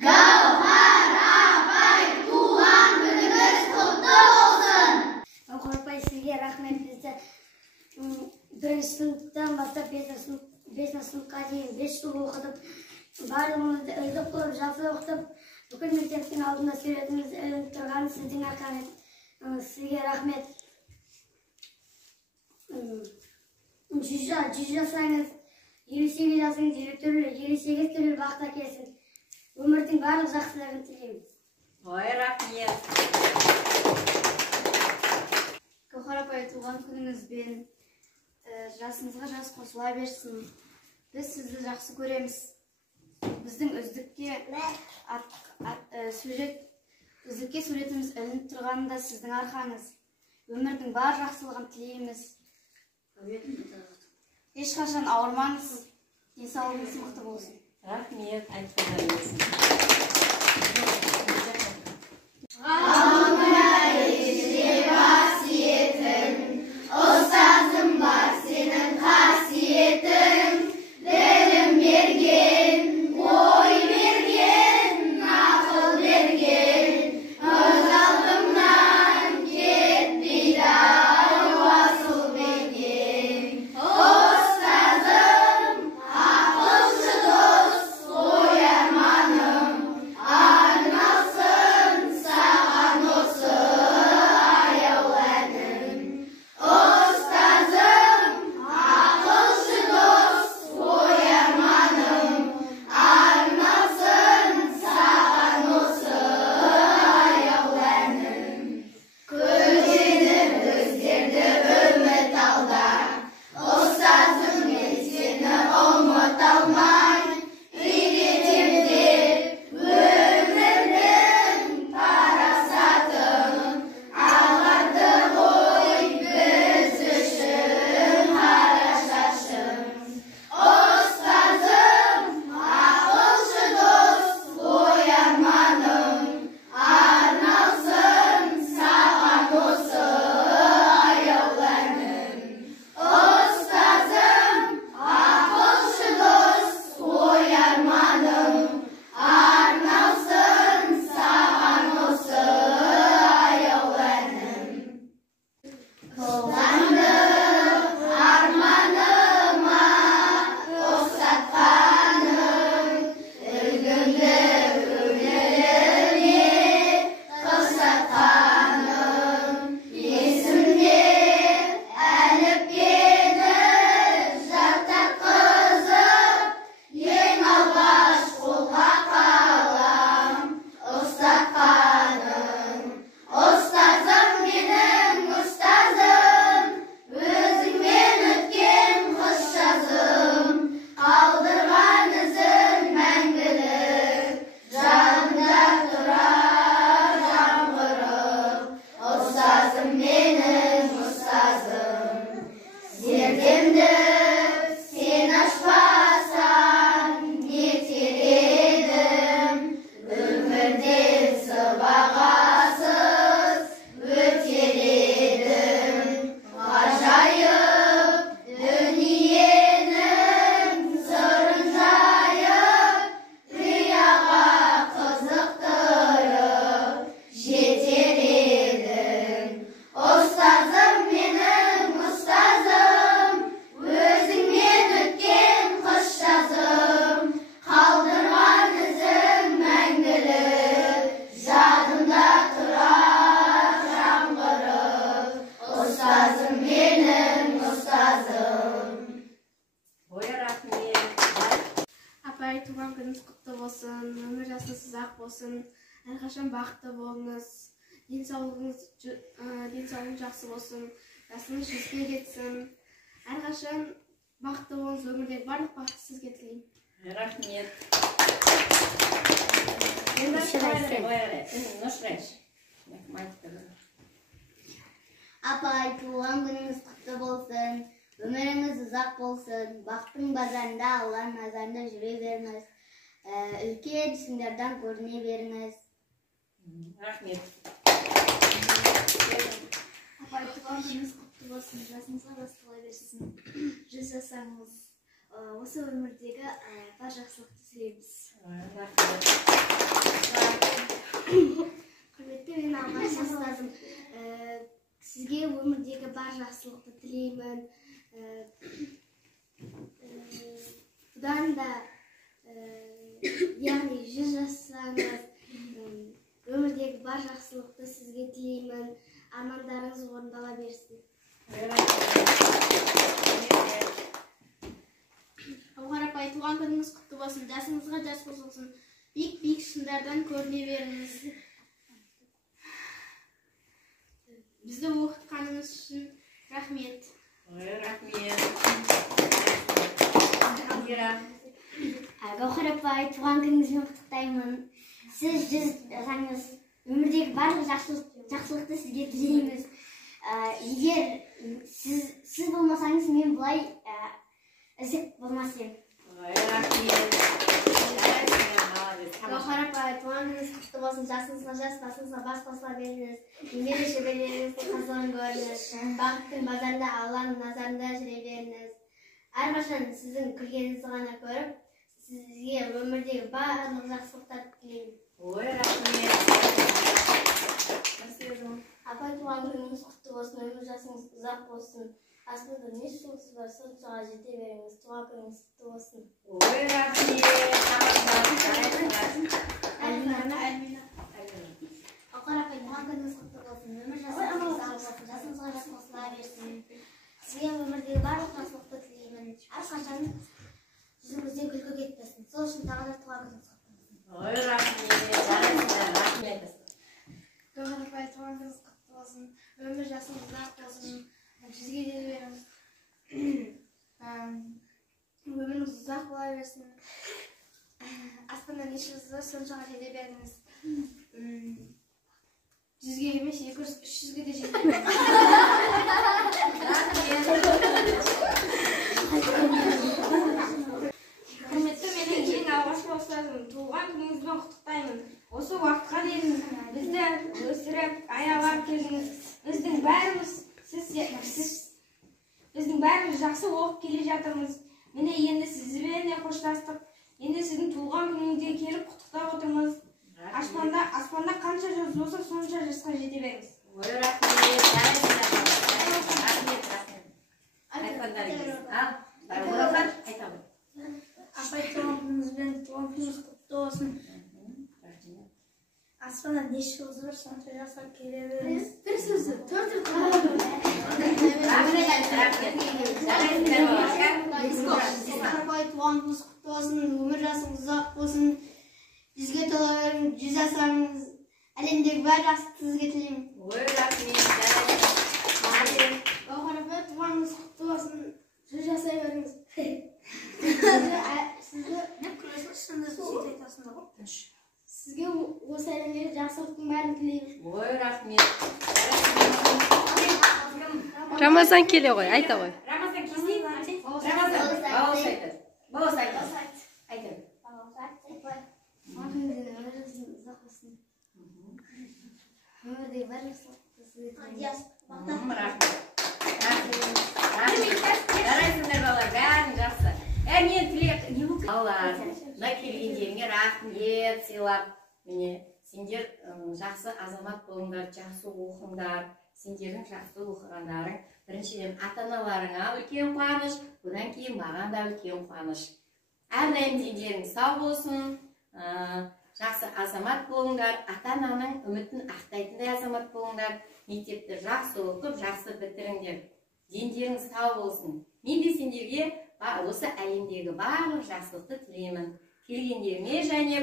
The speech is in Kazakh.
Gavhar apay, tuğan gününüz kutlu olsun. Gavhar apay, sizge rahmet. Bizde birinci sınıftan başlap 5 sınıfқа дейін 5 жыл оқыдық. Барлығымызды ілдік қылып, жақсы оқытып, бүкіл мектептің алдында сөйлетіңіз ілініп тұрған сіздің арқаңыз. Sizge rahmet. 100 жасаңыз, 58 жасыңыз, 58 түрлі бақыт әкелсін. Өмірдің барлық жақсылығын тілеймін. Ой, рахмет. Gavhar апай, туған күніңізбен жасыңызға жас қосыла берсін. Біз сізді жақсы көреміз. Біздің үздікке суретіміз ілініп тұрғаны да сіздің арқаңыз. Өмірдің бар жақсылығын тілейміз. Ешқашан ауырмаңыз, денсаулығыңыз мықты болсын. Рахмет, айтқанға келсін. Туған күніңіз құтты болсын, өмір жасыңыз ұзақ болсын, әрқашан бақытты болыңыз, денсаулығыңыз жақсы болсын, жасыңыз 100-ге кетсін, әрқашан бақытты болыңыз, өмірдегі барлық бақытты сізге тілеймін. Рахмет. Апай, туған күніңіз құтты болсын. Өміріңіз ұзақ болсын, бақыттың базарында Алланың назарында жүре беріңіз, үлкен шыңдардан көріне беріңіз. Рахмет. Апай, туған күніңіз құтты болсын, жасыңызға бастыла берсін. 100 жасаңыз, осы өмірдегі бар жақсылықты тілейміз. Рахмет. Құрметті менің алғашқы ұстазым, сізге өмірдегі бар жақсылықты тілеймін. Бұдан да яғни 100 жасаңыз, өмірдегі бар жақсылықты сізге тілеймін. Армандарыңыз орындала берсін. Гауһар апай, туған күніңіз құтты болсын, жасыңызға жас қосылсын, биік шыңдардан көріне беріңіз. Бізді оқытқаныңыз үшін рахмет. Рахмет. Гауһар апай, туған күніңізбен құттықтаймын. Сіз 100 жасаңыз, өмірдегі барлық жақсылықты сізге тілейміз. Егер сіз болмасаңыз, мен бұлай ізік болмас едім. Гауһар апай, туған күніңіз құтты болсын, жасыңызға жас, басыңызға бас қосыла беріңіз. Немере шөберелеріңіздің қызығын көріңіз. Бақыттың базарында, Алланың назарында жүре беріңіз. Әрқашан сіздің күлгеніңізді ғана көріп, сізге өмірдегі барлық жақсылықтарды тілеймін. Апай, туған күніңіз құтты болсын, өмір жасыңыз ұзақ болсын. Астында не жолыңыз бар, соншаға жете беріңіз. Туған күніңіз құтты болсын. Гауһар апай, туған күніңіз құтты болсын, өмір жасыңыз ұзақ болсын, жасыңызға жас қосыла берсін. Сізге өмірдегі барлық жақсылықты тілеймін. Әрқашан жүзіңізден күлкі кетпесін. Сол үшін тағы да туған күніңіз құтты болсын. Гауһар апай, туған күніңіз құтты болсын, өмір жасыңыз ұзақ болсын, жүзге де беріңіз. Өміріңіз ұзақ бола берсін. Аспанда не шығыңыз бар, соншаға жете беріңіз. 100-ге емес, 200-300-ге де жете беріңіз. Құрметті менің ең алғашқы ұстазым, туған күніңізбен құттықтаймын. Осы уақытқа дейін бізді өсіріп, аялап келдіңіз. Біздің бәріміз жақсы оқып келе жатырмыз. Міне енді сізбен де қоштастық. Енді сіздің туған күніңізге келіп құттықтап отырмыз. Аспанда қанша жас болса, сонша жасқа жете беріңіз. Апай, туған күніңізбен, туған күніңіз құтты болсын. Аспанда не жолыңыз бар, сонша жасқа келе беріңіз. Bir sözü, 4 yıl Апай, туған күніңіз құтты болсын, өмір жасыңыз ұзақ болсын, 100-ге тола беріңіз, 100 жасаңыз, әлемдегі бар жақсылықты сізге тілеймін. Гауһар апай, туған күніңіз құтты болсын, 100 жасай беріңіз. Сізге осы әлемдегі жақсылықтың бәрін тілеймін. Рамазан келе ғой, айта ғой. Рамазан келсейді, бауыз айтады. Бауыз айтады. Туған күніңізбен өмір жасыңыз ұзақ болсын. Өмірдегі бар жақсылықты сізге тілеймін. Жарайсыңдар балалар, бәрін жақсы. Мен тілек, балалар, мына келгендеріңе рахмет сыйлап. Міне, сендер жақсы азамат болыңдар, жақсы оқыңдар. Сендердің жақсы оқығандарың біріншіден ата-аналарыңа үлкен қуаныш, одан кейін маған да үлкен қуаныш. Әрдайым дендерің сау болсын, жақсы азамат болыңдар, ата-ананың үмітін ақтайтындай азамат болыңдар, мектепті жақсы оқып, жақсы бітіріңдер. Дендерің сау болсын. Мен де сендерге осы әлемдегі барлық жақсылықты тілеймін. Келгендеріңе және